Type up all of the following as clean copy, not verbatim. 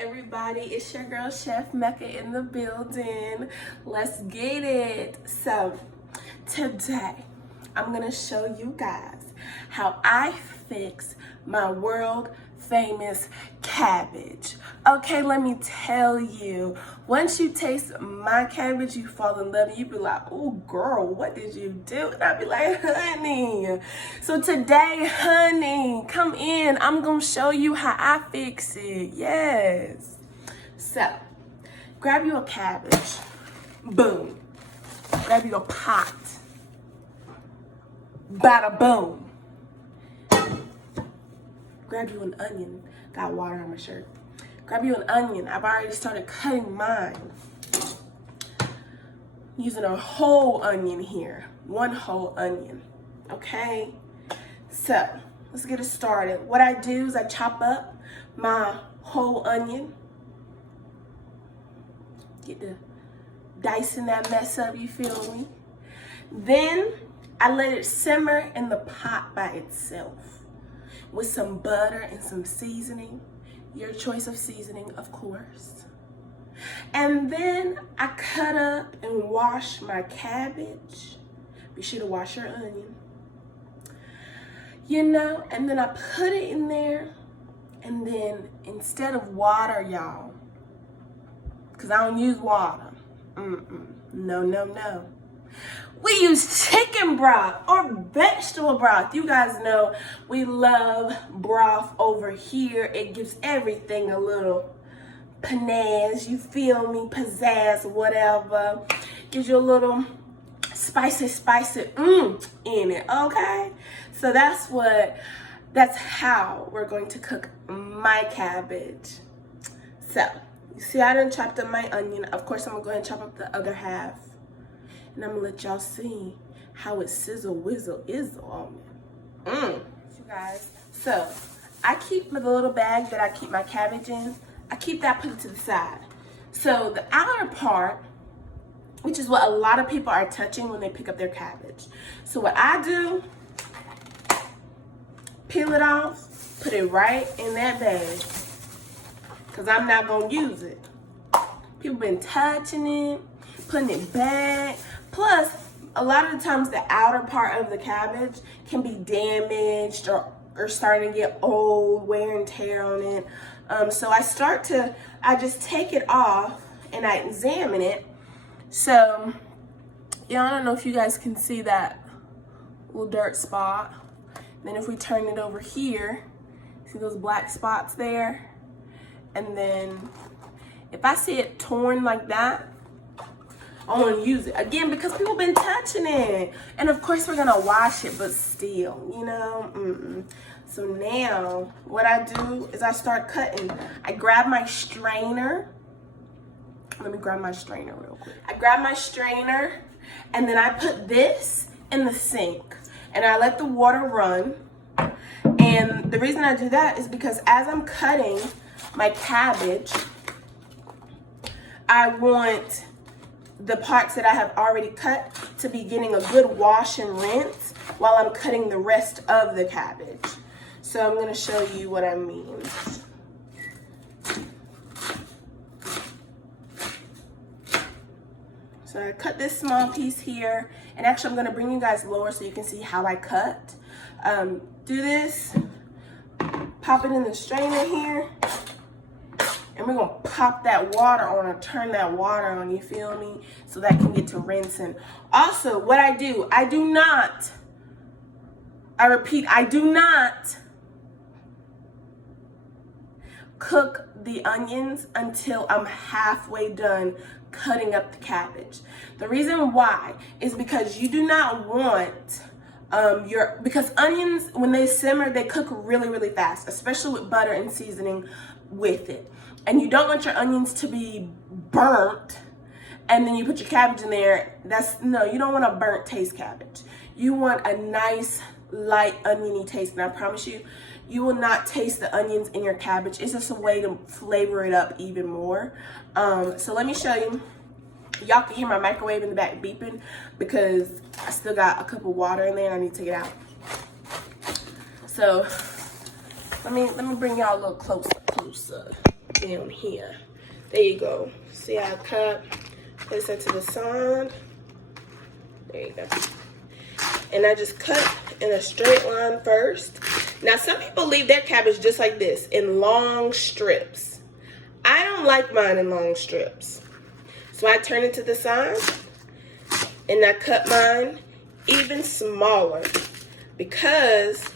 Everybody, it's your girl Chef Mecca in the building. Let's get it. So today I'm gonna show you guys how I fix my world famous cabbage. Okay, let me tell you, once you taste my cabbage, you fall in love. You be like, oh girl, what did you do? And I be like, honey. So today, honey, come in. I'm gonna show you how I fix it. Yes. So grab you a cabbage. Boom. Grab you a pot. Bada boom. Grab you an onion. Got water on my shirt. Grab you an onion. I've already started cutting mine. Using a whole onion here. One whole onion. Okay? So, let's get it started. What I do is I chop up my whole onion. Get the dicing that mess up, you feel me? Then, I let it simmer in the pot by itself. With some butter and some seasoning, your choice of seasoning, of course. And then I cut up and wash my cabbage. Be sure to wash your onion. You know, and then I put it in there, and then instead of water, y'all, because I don't use water. No. We use chicken broth or vegetable broth. You guys know we love broth over here. It gives everything a little panache, you feel me, pizzazz, whatever. Gives you a little spicy in it, okay? So that's how we're going to cook my cabbage. So, you see I done chopped up my onion. Of course, I'm gonna go ahead and chop up the other half. And I'm gonna let y'all see how it sizzle whizzle izzle on me. You guys, so I keep the little bag that I keep my cabbage in. I keep that put it to the side. So the outer part, which is what a lot of people are touching when they pick up their cabbage. So what I do, peel it off, put it right in that bag, because I'm not gonna use it. People been touching it, putting it back. Plus, a lot of the times the outer part of the cabbage can be damaged or starting to get old, wear and tear on it. So I just take it off and I examine it. So, I don't know if you guys can see that little dirt spot. Then if we turn it over here, see those black spots there? And then if I see it torn like that, I want to use it again because people been touching it. And of course we're gonna wash it, but still, So now what I do is I start cutting. I grab my strainer. Let me grab my strainer real quick. I grab my strainer and then I put this in the sink and I let the water run. And the reason I do that is because as I'm cutting my cabbage, I want the parts that I have already cut to be getting a good wash and rinse while I'm cutting the rest of the cabbage. So I'm gonna show you what I mean. So I cut this small piece here, and actually I'm gonna bring you guys lower so you can see how I cut. Do this, pop it in the strainer here, and we're gonna pop that water on or turn that water on, you feel me? So that can get to rinsing. Also, what I do not cook the onions until I'm halfway done cutting up the cabbage. The reason why is because you do not want because onions, when they simmer, they cook really fast, especially with butter and seasoning with it. And you don't want your onions to be burnt and then you put your cabbage in there. You don't want a burnt taste cabbage. You want a nice light oniony taste, and I promise you, you will not taste the onions in your cabbage. It's just a way to flavor it up even more. So let me show you. Y'all can hear my microwave in the back beeping because I still got a cup of water in there and I need to take it out. So let me bring y'all a little closer. down here. There you go. See how I cut? Place that to the side. There you go. And I just cut in a straight line first. Now, some people leave their cabbage just like this, in long strips. I don't like mine in long strips. So I turn it to the side, and I cut mine even smaller, because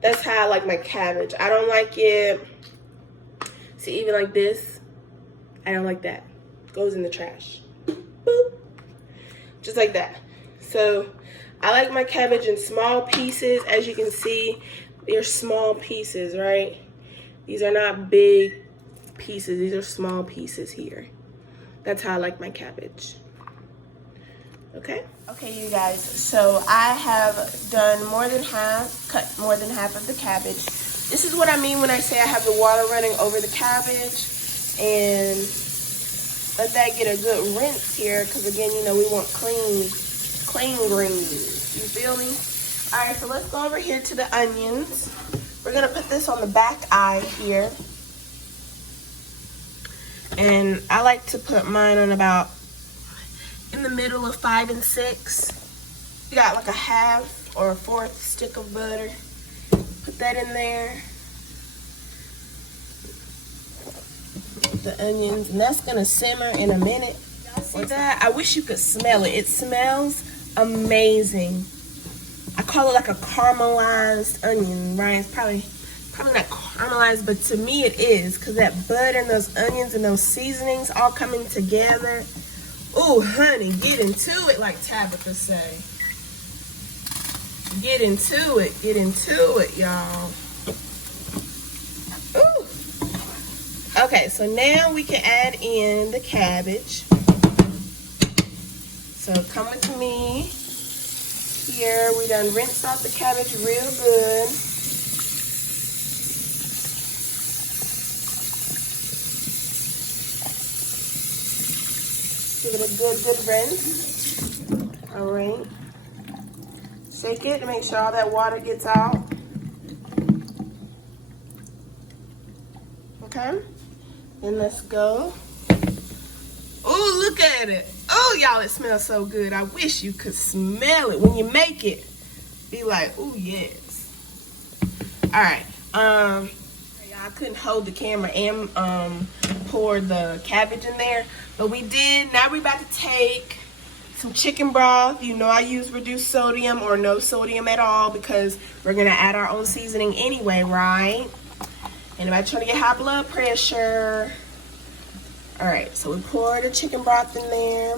that's how I like my cabbage. I don't like it, see, even like this. I don't like that. Goes in the trash. Boop. Just like that. So I like my cabbage in small pieces. As you can see, they're small pieces, right? These are not big pieces. These are small pieces here. That's how I like my cabbage. Okay? Okay, you guys. So I have done more than half, cut more than half of the cabbage. This is what I mean when I say I have the water running over the cabbage. And let that get a good rinse here, because again, you know, we want clean greens. You feel me? All right, so let's go over here to the onions. We're gonna put this on the back eye here. And I like to put mine on about in the middle of 5 and 6. You got like a half or a fourth stick of butter. Put that in there. The onions, and that's gonna simmer in a minute. Y'all see that? I wish you could smell it. It smells amazing. I call it like a caramelized onion, right? It's probably not caramelized, but to me it is, because that butter and those onions and those seasonings all coming together. Ooh, honey, get into it, like Tabitha say. Get into it, y'all. Ooh. Okay, so now we can add in the cabbage. So come with me. Here, we done rinsed out the cabbage real good. Give it a good rinse. All right. Shake it to make sure all that water gets out. Okay. Then let's go. Oh, look at it. Oh, y'all, it smells so good. I wish you could smell it when you make it. Be like, oh, yes. All right. I couldn't hold the camera and pour the cabbage in there, but we did. Now we're about to take some chicken broth. You know I use reduced sodium or no sodium at all, because we're gonna add our own seasoning anyway, right? And if I'm trying to get high blood pressure. All right, so we pour the chicken broth in there.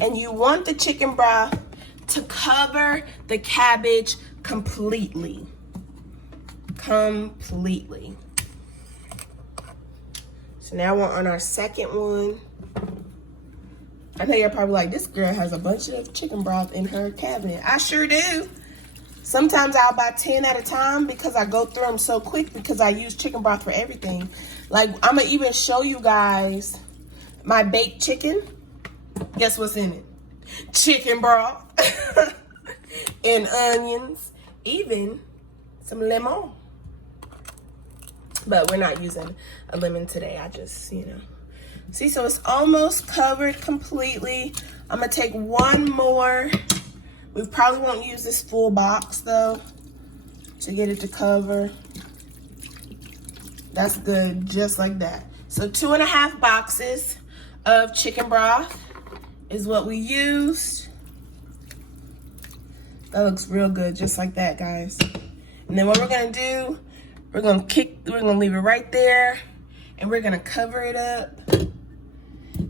And you want the chicken broth to cover the cabbage completely. Completely. So now we're on our second one. I know you're probably like, this girl has a bunch of chicken broth in her cabinet. I sure do. Sometimes I'll buy 10 at a time because I go through them so quick, because I use chicken broth for everything. Like, I'm gonna even show you guys my baked chicken. Guess what's in it? Chicken broth and onions, even some lemon. But we're not using a lemon today. I just, you know. See, so it's almost covered completely. I'm gonna take one more. We probably won't use this full box though to get it to cover. That's good, just like that. So 2.5 boxes of chicken broth is what we used. That looks real good, just like that, guys. And then what we're gonna do, we're gonna leave it right there, and we're gonna cover it up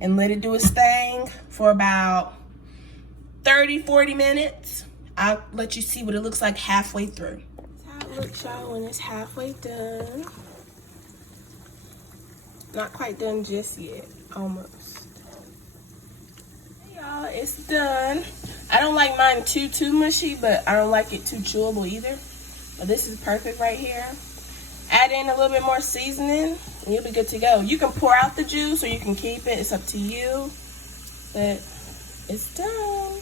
and let it do its thing for about 30-40 minutes. I'll let you see what it looks like halfway through. That's how it looks, y'all, when it's halfway done. Not quite done just yet, almost. Hey, y'all, it's done. I don't like mine too mushy, but I don't like it too chewable either. But this is perfect right here. Add in a little bit more seasoning, and you'll be good to go. You can pour out the juice or you can keep it. It's up to you. But it's done.